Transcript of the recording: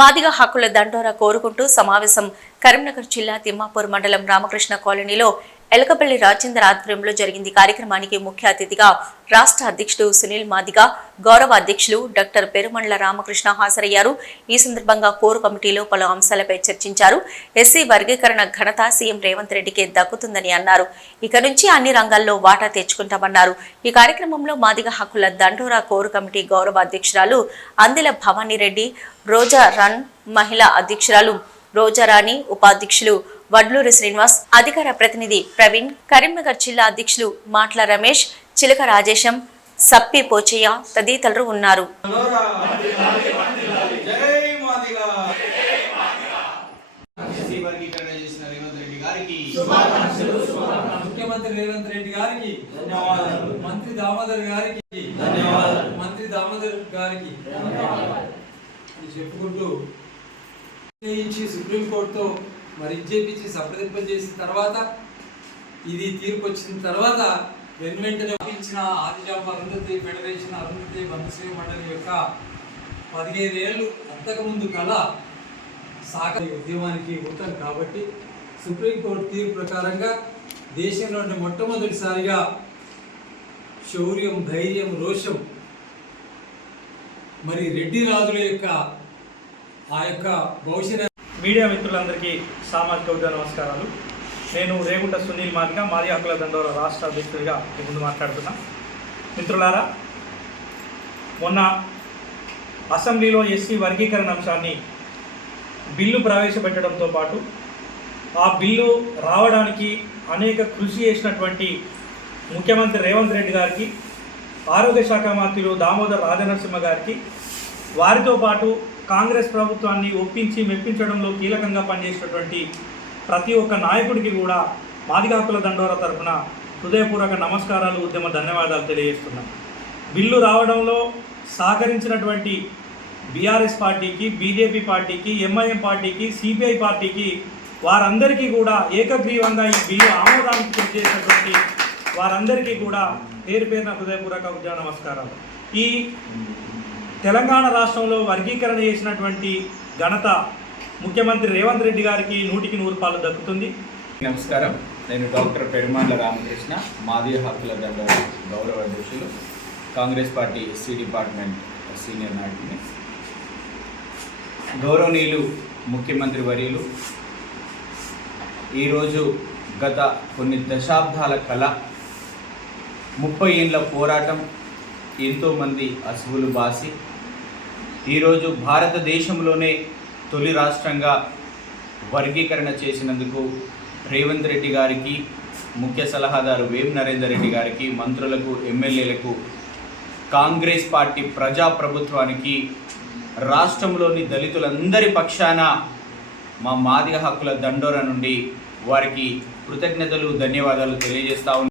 మాదిగ హక్కుల దండోరా కోరుకుంటూ సమావేశం కరీంనగర్ జిల్లా తిమ్మాపూర్ మండలం రామకృష్ణ కాలనీలో ఎలకపల్లి రాజేందర్ ఆధ్వర్యంలో జరిగింది. కార్యక్రమానికి ముఖ్య అతిథిగా రాష్ట్ర అధ్యక్షుడు సునీల్ మాదిగ, గౌరవ అధ్యక్షులు డాక్టర్ పెరుమండ్ల రామకృష్ణ హాజరయ్యారు. ఈ సందర్భంగా కోర్ కమిటీలో పలు అంశాలపై చర్చించారు. ఎస్సీ వర్గీకరణ ఘనత సీఎం రేవంత్ రెడ్డికి దక్కుతుందని అన్నారు. ఇక నుంచి అన్ని రంగాల్లో వాటా తెచ్చుకుంటామన్నారు. ఈ కార్యక్రమంలో మాదిగ హక్కుల దండోరా కోర్ కమిటీ గౌరవ అధ్యక్షురాలు అందిల భవానీ రెడ్డి, రోజా రన్ మహిళా అధ్యక్షురాలు రోజారాణి, ఉపాధ్యక్షులు వడ్లూరి శ్రీనివాస్, అధికార ప్రతినిధి ప్రవీణ్, కరీంనగర్ జిల్లా అధ్యక్షులు మాట్ల రమేష్, చిలక రాజేశం, సప్పి పోచయ్య తదితరులు ఉన్నారు. ముఖ్యమంత్రి రేవంత్ రెడ్డి గారికి ధన్యవాదాలు. మంత్రి దామోదర్ గారికి ధన్యవాదాలు. మంత్రి దామోదర్ గారికి చెప్పుకుంటూ సుప్రీంకోర్టుతో మరి ఇచ్చేపించి సంప్రదింపులు చేసిన తర్వాత ఇది తీర్పు వచ్చిన తర్వాత వెంటనే ఇచ్చిన ఆదిజాంబ అరుంధతి ఫెడరేషన్ అరుంధతి బంధుసేవ మండలి యొక్క 15 ఏళ్ళు అంతకుముందు కల సాగర ఉద్యమానికి ఊతం కాబట్టి సుప్రీంకోర్టు తీర్పు ప్రకారంగా దేశంలోని మొట్టమొదటిసారిగా శౌర్యం, ధైర్యం, రోషం మరి రెడ్డి రాజుల యొక్క ఆ యొక్క భవిష్యత్. మీడియా మిత్రులందరికీ సామాజిక ఉద్యోగ నమస్కారాలు. నేను రేగుంట సునీల్ మాదిగ, మాదిగ హక్కుల దండోరా రాష్ట్ర అధ్యక్షుడిగా మీ ముందు మాట్లాడుతున్నా. మిత్రులారా, మొన్న అసెంబ్లీలో ఎస్సీ వర్గీకరణ అంశాన్ని బిల్లు ప్రవేశపెట్టడంతో పాటు ఆ బిల్లు రావడానికి అనేక కృషి చేసినటువంటి ముఖ్యమంత్రి రేవంత్ రెడ్డి గారికి, ఆరోగ్య శాఖ మంత్రులు దామోదర్ రాజనరసింహ గారికి, వారితో పాటు కాంగ్రెస్ ప్రభుత్వాన్ని ఒప్పించి మెప్పించడంలో కీలకంగా పనిచేసినటువంటి ప్రతి ఒక్క నాయకుడికి కూడా మాదిగ హక్కుల దండోరా తరఫున హృదయపూర్వక నమస్కారాలు, ఉద్యమ ధన్యవాదాలు తెలియజేస్తున్నాం. బిల్లు రావడంలో సహకరించినటువంటి బీఆర్ఎస్ పార్టీకి, బీజేపీ పార్టీకి, ఎంఐఎం పార్టీకి, సిపిఐ పార్టీకి, వారందరికీ కూడా ఏకగ్రీవంగా ఈ బిల్లు ఆమోదానికి కృషి చేసినటువంటి వారందరికీ కూడా పేరు పేరున హృదయపూర్వక ఉద్యమ నమస్కారాలు. ఈ తెలంగాణ రాష్ట్రంలో వర్గీకరణ చేసినటువంటి ఘనత ముఖ్యమంత్రి రేవంత్ రెడ్డి గారికి 100కి 100 పాలు దక్కుతుంది. నమస్కారం. నేను డాక్టర్ పెరుమండ్ల రామకృష్ణ, మాదిగ హక్కుల దండోరా గౌరవ అధ్యక్షులు, Congress party SC department senior నాయకుడిని. గౌరవనీయులు ముఖ్యమంత్రి వర్యులు, ఈరోజు గత కొన్ని దశాబ్దాల కళ, 30 ఏళ్ళ పోరాటం, ఎంతోమంది అసువులు బాసి ఈరోజు భారతదేశంలోనే తొలి రాష్ట్రంగా వర్గీకరణ చేసినందుకు రేవంత్ రెడ్డి గారికి, ముఖ్య సలహాదారు వేం నరేందర్ రెడ్డి గారికి, మంత్రులకు, ఎమ్మెల్యేలకు, కాంగ్రెస్ పార్టీ ప్రజాప్రభుత్వానికి, రాష్ట్రంలోని దళితులందరి పక్షాన మా మాదిగ హక్కుల దండోరా నుండి వారికి కృతజ్ఞతలు, ధన్యవాదాలు తెలియజేస్తా ఉన్నాను.